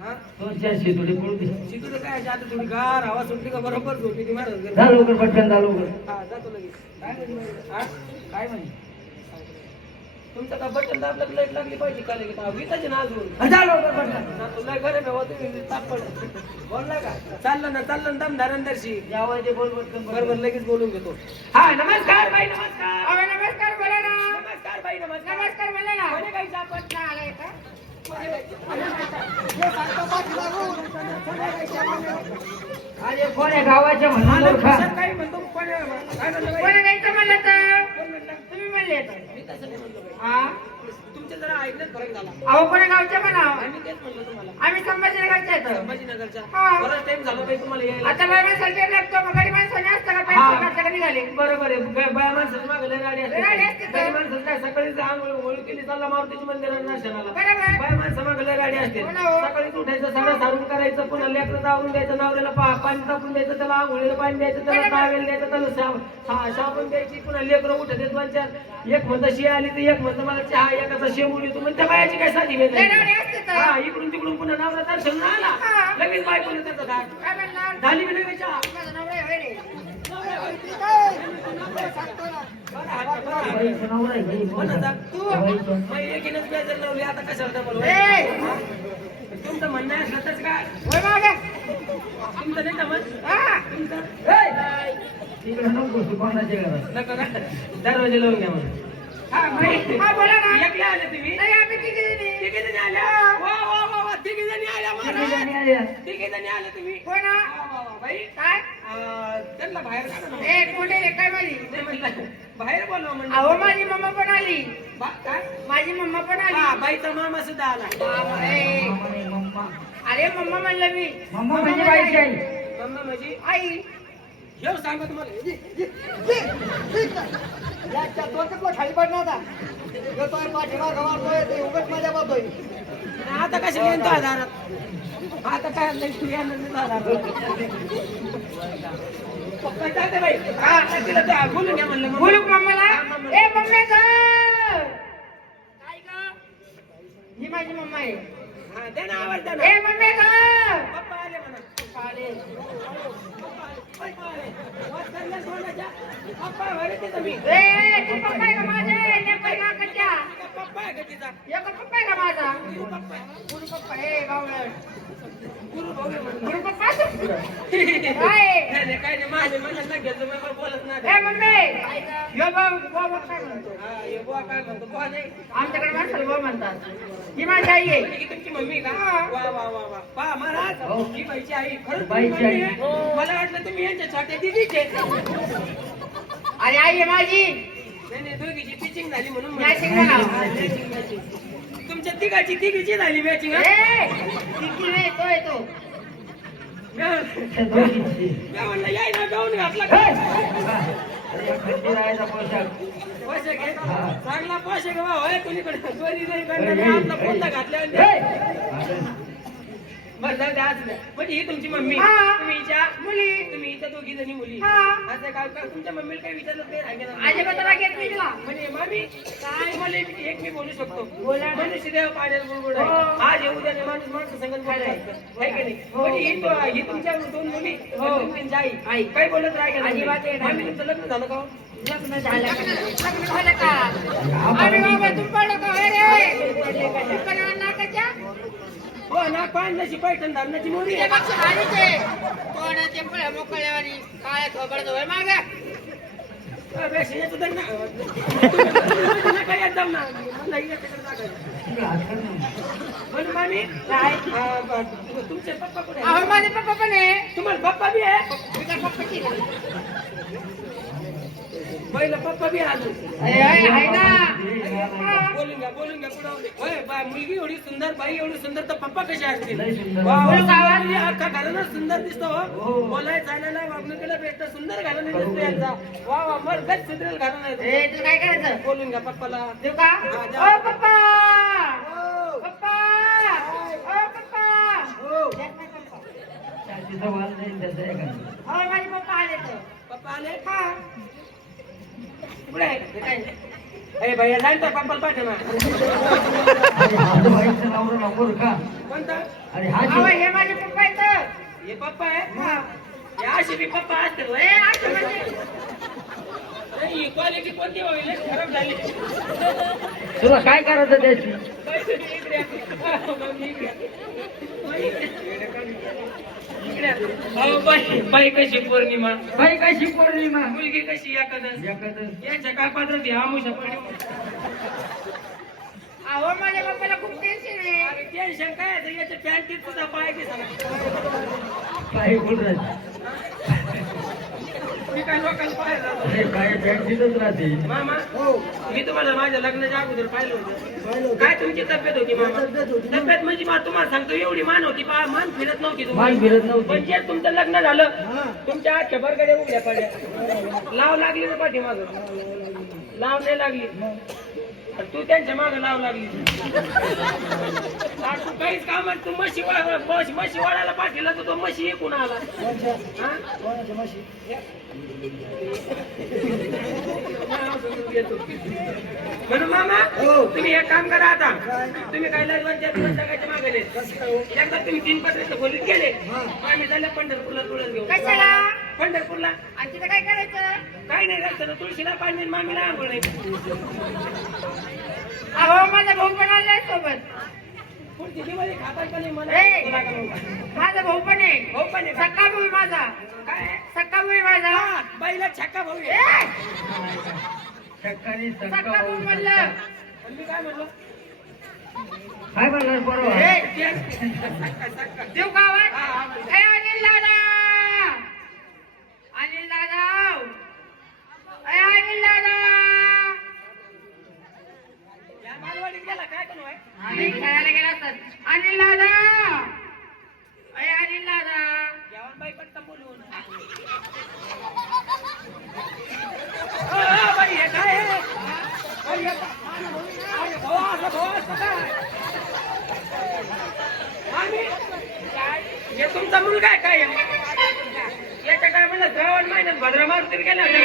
हा? दोन चार शेतोडे पळू दे शिकू दे काय आता थोडी गार हवा सुटली का बरोबर झोपी ती महाराज घरी. जा लवकर पटकन जा लवकर हा जातो लगेच. काय म्हणे हा? काय म्हणे तुमचं का बटन दाबलं की लाइट लागली पाहिजे का लगेच हा, विकायची ना अजून. जा लवकर पटकन. ना तुला घरे भेवा तुम्ही. ताप पड बोलला का? चाललं ना चाललं ना दम धरंदरशी यावं ते बोल पटकन बरोबर लगेच बोलून घेतो. हा नमस्कार बाई नमस्कार. अहो, नमस्कार बोला ना. नमस्कार बाई नमस्कार. नमस्कार बोला ना. कोणी काही आपण कुठं आलाय का अरे कोण्या गावाच्या म्हणून मूर्खा म्हणतो कोणी काय म्हणलं बाई? कोणी नाही तर म्हणलं तर कोण? तुम्ही म्हणले. हा तुमच्या जरा ऐकण्यात फरक झाला. अहो कोणी गावचे म्हणा आम्ही तेच म्हणलो तुम्हाला. आम्ही संभाजीनगरचे आहेत. संभाजीनगरच्या. हा. बराच टाइम झाला बाई तुम्हाला यायला. आता बाय माणसाला लागतो मग गरीब माणसाने असतं का? हा. पैसे निघाले? बरोबर आहे. बाया माणसाची मागे लय गाडी असते. गाडी असते तर. बाई माणसाचं काय सकाळी आंघोळ केली चालला मारुतीच्या मंदिरात नाशनाला. बरोबर. बाया माणसा मागे लय गाडी असते. हो ना हो. सकाळीच उठायचं सगळं सारून करायचं पुन्हा लेकरं जाऊन द्यायचं नवऱ्याला पा पाणी टाकून द्यायचं त्याला आंघोळीला पाणी द्यायचं त्याला बरोबर. टावेल द्यायचं त्याला साबण द्यायची पुन्हा लेकरं उठत दोन चार एक म्हणतं शे आली तर एक म्हणतं मला चहा एकाचा शेंबूड येतो म्हणजे त्या बायाची काय साधी वेळ नाही. हा इकडून तिकडून पुन्हा नवरा दर्शन आला हा. लगेच बायकोने त्याचं म्हणणार झाली बी लगेच चहा माझा नवरा आहे, होय रे. बाईचं नवरा आहे, बाई, बोल. कोणाचा? तू बाईचं. मग एकीनेच बेजार लावली आता कशाला डबल ए! तुमचं म्हणणं आहे तर काय. तुमचं नाही जमत हा. तुमचं ए! तिकडे नको तू कोणाच्या घरात नका का दरवाजे लावून घ्या मला. हा बाई हा, बोला ना. एकल्या आल्या तुम्ही? नाही, आम्ही तिघी जणी. तिघी जणी आल्या वा वा वा वा तिघी जणी आल्या तिघी जणी महाराज. आल्या. तिघी जणी आल्या तुम्ही. हो ना. वा वा वा बाई. काय? अं, त्यांना बाहेर काढा ना. ए कोंडे रे काय माझी. म्हणलं बाहेर बोलवा अहो म्हणलं माझी मम्मा पण आली. बा- काय? माझी मम्मा पण हा आली बाईचा मामा सुद्धा आला. अरे मम्मा म्हणलं मी. मम्मा म्हणजे बाईची आई. मम्मा माझी आई. तुम्हाला खाली पडणार आता येतोय पाठीमागं मारतोय ते उगाच माझ्या बघतोय आता कशी येतो आधारात आता काय नाही तू नाही आधारात. पप्पा चालते बाई तिला त्या बोलून घ्या म्हणलं मग. बोलू का मम्माला मम्मा. ए मम्मी गं! काय गं? ही माझी मम्मा आहे हा, दे ना आवाज द्या ना. ए मम्मी माझा? गुरु पप्पा हा, हे आमच्याकडे माणसाला बाबा म्हणतात. ही माझी आई आहे. तुमची मम्मी का? वा वा वा वा. महाराज हो. ही बाईची आई खरंच बाईची तुमची मम्मी आई. आहे? मला वाटलं तुम्ही यांच्या छोट्या दिदीचे अरे आई आहे माझी. नाही नाही दोघीची टीचिंग झाली म्हणून. तुमच्या तिघाची तिघीची झाली मॅचिंग ए किती तो. म्हणलं याय ना जाऊन घातला! हा. राहायचा पोशाख हा. चांगला बा, होय कुणीकडे नाही करणार, ए, आपला ए. पोता असू द्या म्हणजे ही तुमची मम्मी. हा. तुम्ही हिच्या मुली. तुम्ही हिच्या दोघी जणी मुली. हा. असं काय काय तुमच्या मम्मीला काही विचारलं ते सांगितलं अजिबात राग येत नाही म्हणजे मामी काय? मला एक एक मी बोलू शकतो. बोला ना. मनुष्य देव पाण्यात बुडबुड हो. आज येऊ द्या माणूस माणसं संगत. है की नाही? हो. म्हणजे ही तो- ही तुमच्या दोन मुली. हो. आणि तुमची आई आई. काही बोलत राहा का अजिबात. मामी तुमचं लग्न झालं का? लग्न झालं का? लग्न झालं. का? अरे बाबा तू पडलं का? होय रे तू पण नाकाच्या? हो ना पाण्याची पैठण धारणाची मोरी ते. बघ भारीच आहे. तोंडाचे फळं मोकळ्यावानी काळ्या थोबडचं होय मागे. मला तुमचे पप्पा कुठे? माझे पप्पा पण आहे. तुम्हाला पप्पा बी आहे. पहिला पप्पा बी आलो हा. बोलून घ्या बोलून घ्या पुढं होय बा मुलगी एवढी सुंदर बाई एवढी सुंदर तर पप्पा कसे असतील? सुंदर. मुलगी अख्खा घरानं सुंदर दिसतो हो. हो. बोलाय चालायला वागणुकीला भेटतं सुंदर घराणं दिसतो यांचा. वा वा गच आहे ए तू काय करायचं. बोलून घ्या पप्पाला. देऊ का? हा, पप्पा! हो. हो. माझे आले पप्पा आले? का पुढे आहे. काय? ए भैया जाईल तर पंपल पाठीमा अरे हा कोणता अरे हा हे माझे पप्पा आहेत हे पप्पा आहे या अशी पप्पा असते असं म्हणजे ही क्वालिटी कोणती होईल खराब झाली तुला काय करायचं त्याची इकडे. मग. इकडे. अहो, बाई बाई कशी पौर्णिमा? बाई कशी पौर्णिमा? मुलगी कशी एखादं एखादं यांच्या काय पात्रात आमुषा पडली अहो माझ्या पप्पाला खूप टेन्शन आहे. अरे टेन्शन काय आहे? याच्या पॅन्टीत सुद्धा पाय दिसला काय बोल मी काय लोकांना पाहिलं अरे काय बँकेतच राहते. मामा मी तुम्हाला माझ्या लग्नाच्या अगोदर पाहिलं होतं. काय तुमची तब्येत होती मामा? तब्येत म्हणजे मा तुम्हाला सांगतो एवढी मान होती पा मान फिरत नव्हती तुम्हाला. मान फिरत नव्हती. पण जे तुमचं लग्न झालं तुमच्या आजच्या बरगड्या उघड्या पडल्या. लाव लागली ना पाठीमाग. लाव नाही लागली. तू त्यांच्या माग लाव लागली. तू काहीच कामात तू म्हशी म्हशी वाढायला पाठीला तर तो म्हशी एकूण आला. हा? म्हणून मामा तुम्ही एक काम करा आता. तुम्ही काय लग्नाच्या सगळ्याच्या मागेले एकदा तुम्ही तीन पत्राच्या खोलीत गेले. आम्ही झाल्या पंढरपूरला तुळस घेऊ कशाला? पंढरपूरला आणि तिथं काय करायचं काय नाही ना तुळशीला पाणी आणि मामीला आंघोळ नाही अहो माझा भाऊ पण आलाय सोबत पुढची दिवाळी खातात का नाही मला ए! तुला का नाही? माझा भाऊ पण आहे भाऊ पण आहे का? सक्का भाऊ आहे माझा काय आहे? सक्का भाऊ आहे माझा हा, बाईला छक्का भाऊ आहे. ए! चक्कानी सक्का भाऊ म्हणलं मी काय म्हणलो काय म्हणणार बरोबर ए! ते-. ए अनिल दादा अनिल दादा अनिल दादा या मालवणीत गेला काय करू आहे आम्ही खेळायला गेला असतात अनिल दादा अनिल दादा जेवण बाई पटकन अ, बाई हे काय? अरे, भाऊ असं, भाऊ असं काय? आम्ही काय? हे तुमचा मुलगा आहे काय? काय म्हणलं श्रावण महिन्यात भद्रा मारुतीत गेला होता.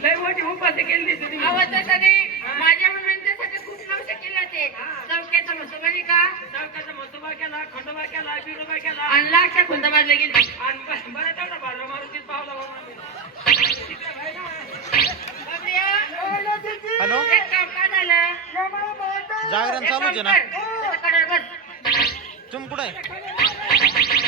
लय मोठी उपासी केली दिसते तुम्ही. आवाजासाठी माझ्या मम्मीसाठी खूप नवशे केलं ते चौक्याचा का? सावकाचा मसोबा केला खंडोबा केला बिरोबा केला. आणि लाखच्या खुंदा बाजल्या गेली आणि ब- बरं तेवढा भद्रा मारुतीत पावला बाबा. आम्ही. हॅलो? एक काम काय झालं? जागरण एक चालूच आहे ना. तुम्ही कुठे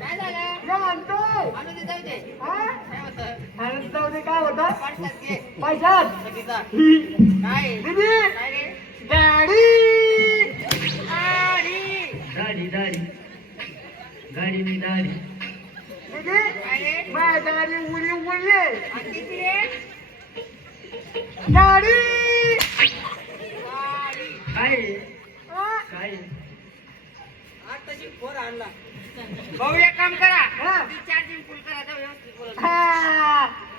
काय झालं या म्हणतो गाडी. गाडी दाढी रे माझ्या गाडी उडी उडली आणि फोर आणला. भाऊ एक काम करा. हा. चार्जिंग फुल करा व्यवस्थित बोलत.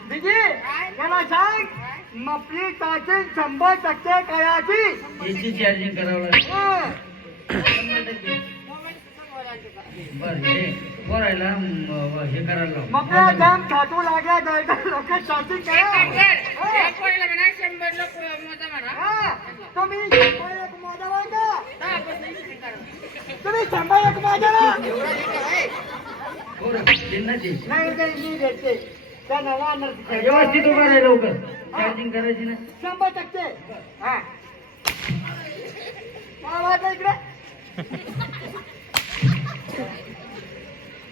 दिदी याला सांग मपली टाकी शंभर टक्के करायची. एसी चार्जिंग करावं लागेल? हा. बरं हे बोलायला हे करायला लाव. जाम छातू लागल्या लोक शॉपिंग करा. तुम्ही तुम्ही शंभर एक चिन्हाची. नाही मी व्यवस्थित उभा राहा लवकर. चार्जिंग करायची ना शंभर टक्के. हा. काय इकडे.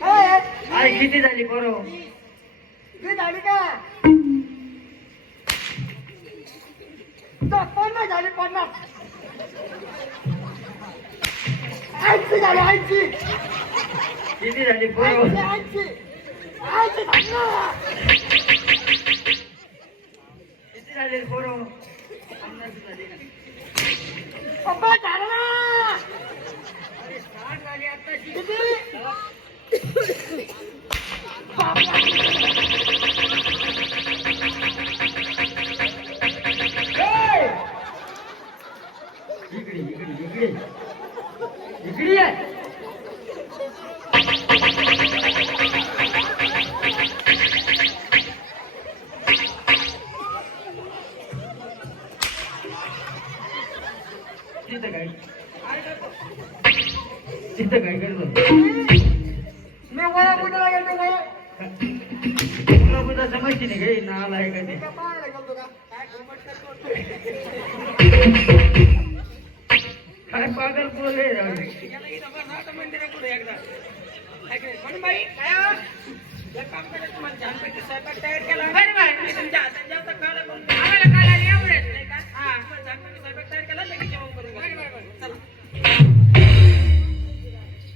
काय आई किती झाली? बरोबर ही. झाली का? तर पन्नास झाली पन्नास. ऐंशी झाली ऐंशी किती झाली ऐंशी बरोबर ऐंशी काय ते थांब ना. किती तिथं काय करतो मी वया कुठे गेलो वया तुला पण समजते नाही काही नाला आहे का ते काय पागल हे. काय? म्हणून बाई काय हो? काम करा तुम्हाला छानपैकी स्वयंपाक तयार केला बरं, बरं. मी तुमच्या